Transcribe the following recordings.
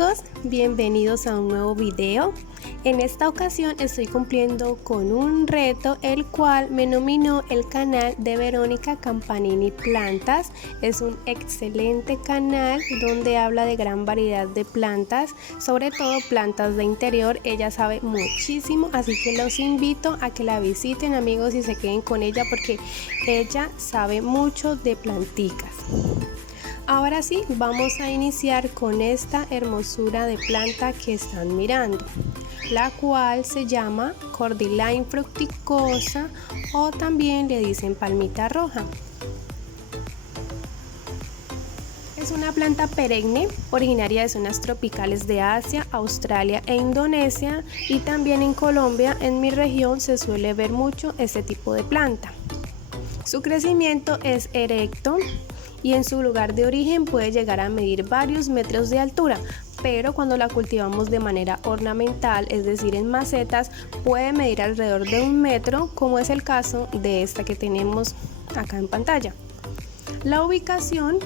amigos, bienvenidos a un nuevo video. En esta ocasión estoy cumpliendo con un reto, el cual me nominó el canal de Verónica Campanini Plantas. Es un excelente canal donde habla de gran variedad de plantas, sobre todo plantas de interior. Ella sabe muchísimo, así que los invito a que la visiten, amigos, y se queden con ella porque ella sabe mucho de planticas. Ahora sí, vamos a iniciar con esta hermosura de planta que están mirando, la cual se llama Cordyline fructicosa o también le dicen palmita roja. Es una planta perenne, originaria de zonas tropicales de Asia, Australia e Indonesia, y también en Colombia, en mi región, se suele ver mucho este tipo de planta. Su crecimiento es erecto y en su lugar de origen puede llegar a medir varios metros de altura, pero cuando la cultivamos de manera ornamental, es decir, en macetas, puede medir alrededor de 1 metro, como es el caso de esta que tenemos acá en pantalla. La ubicación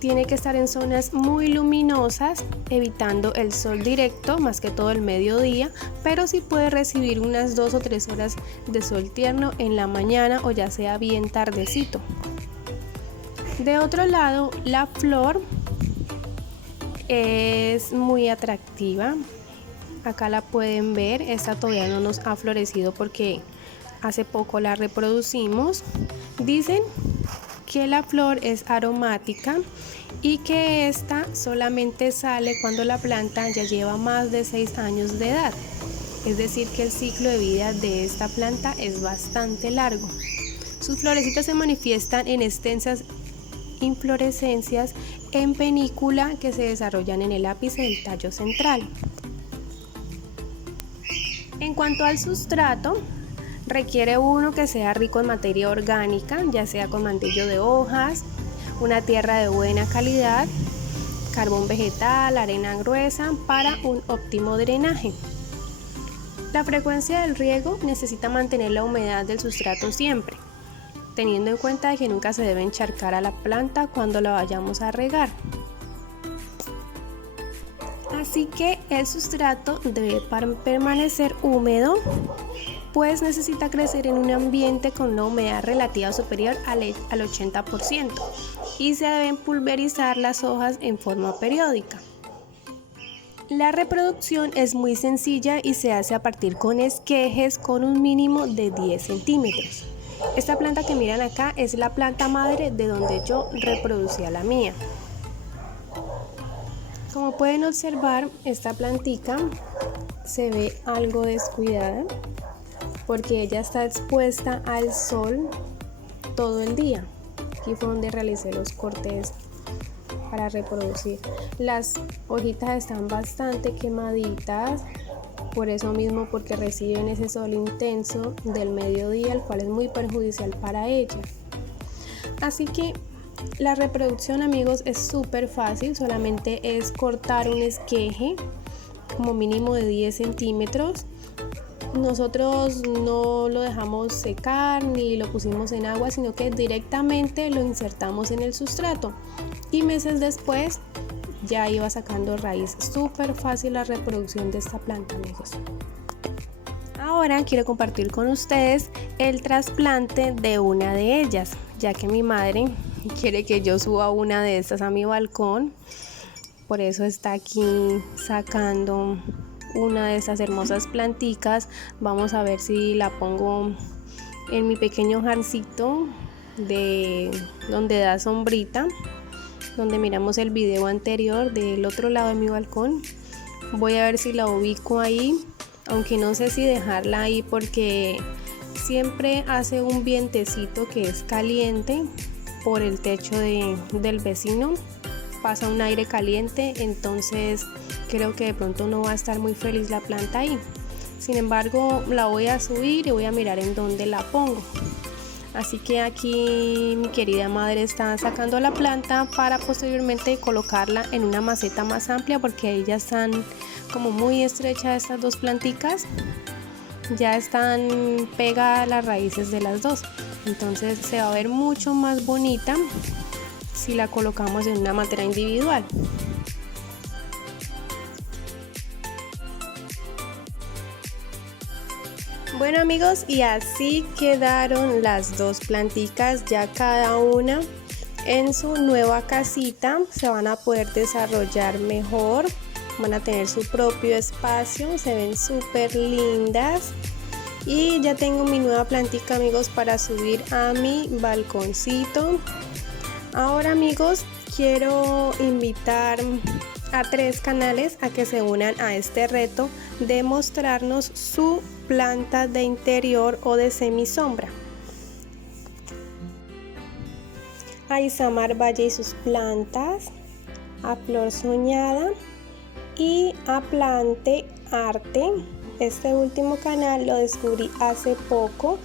tiene que estar en zonas muy luminosas, evitando el sol directo, más que todo el mediodía, pero sí puede recibir unas 2 o 3 horas de sol tierno en la mañana o ya sea bien tardecito. De otro lado, la flor es muy atractiva. Acá la pueden ver, esta todavía no nos ha florecido porque hace poco la reproducimos. Dicen que la flor es aromática y que esta solamente sale cuando la planta ya lleva más de 6 años de edad. Es decir, que el ciclo de vida de esta planta es bastante largo. Sus florecitas se manifiestan en extensas inflorescencias en panícula que se desarrollan en el ápice del tallo central. En cuanto al sustrato, requiere uno que sea rico en materia orgánica, ya sea con mantillo de hojas, una tierra de buena calidad, carbón vegetal, arena gruesa para un óptimo drenaje. La frecuencia del riego necesita mantener la humedad del sustrato siempre, teniendo en cuenta que nunca se debe encharcar a la planta cuando la vayamos a regar. Así que el sustrato debe permanecer húmedo, pues necesita crecer en un ambiente con una humedad relativa superior al 80% y se deben pulverizar las hojas en forma periódica. La reproducción es muy sencilla y se hace a partir con esquejes con un mínimo de 10 centímetros. Esta planta que miran acá es la planta madre de donde yo reproducía la mía. Como pueden observar, esta plantica se ve algo descuidada porque ella está expuesta al sol todo el día. Aquí fue donde realicé los cortes para reproducir. Las hojitas están bastante quemaditas, por eso mismo, porque reciben ese sol intenso del mediodía, el cual es muy perjudicial para ellas. Así que la reproducción, amigos, es súper fácil, solamente es cortar un esqueje como mínimo de 10 centímetros. Nosotros no lo dejamos secar ni lo pusimos en agua, sino que directamente lo insertamos en el sustrato y meses después ya iba sacando raíz. Súper fácil la reproducción de esta planta, amigos. Ahora quiero compartir con ustedes el trasplante de una de ellas, ya que mi madre quiere que yo suba una de estas a mi balcón. Por eso está aquí sacando una de estas hermosas planticas. Vamos a ver si la pongo en mi pequeño jarcito de donde da sombrita, donde miramos el video anterior del otro lado de mi balcón. Voy a ver si la ubico ahí, aunque no sé si dejarla ahí porque siempre hace un vientecito que es caliente por el techo del vecino. Pasa un aire caliente, entonces creo que de pronto no va a estar muy feliz la planta ahí. Sin embargo, la voy a subir y voy a mirar en dónde la pongo. Así que aquí mi querida madre está sacando la planta para posteriormente colocarla en una maceta más amplia, porque ahí ya están como muy estrechas estas dos planticas. Ya están pegadas las raíces de las dos. Entonces se va a ver mucho más bonita si la colocamos en una matera individual. Bueno amigos, y así quedaron las dos planticas, ya cada una en su nueva casita. Se van a poder desarrollar mejor, van a tener su propio espacio, se ven súper lindas. Y ya tengo mi nueva plantica amigos para subir a mi balconcito. Ahora amigos, quiero invitar a 3 canales a que se unan a este reto de mostrarnos su planta de interior o de semisombra. A Isamar Valle y sus plantas, a Flor Soñada y a Plante Arte. Este último canal lo descubrí hace poco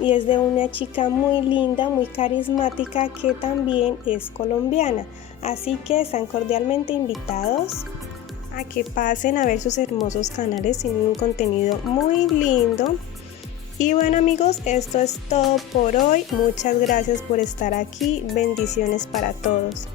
y es de una chica muy linda, muy carismática, que también es colombiana. Así que están cordialmente invitados a que pasen a ver sus hermosos canales, tienen un contenido muy lindo. Y bueno amigos, esto es todo por hoy. Muchas gracias por estar aquí. Bendiciones para todos.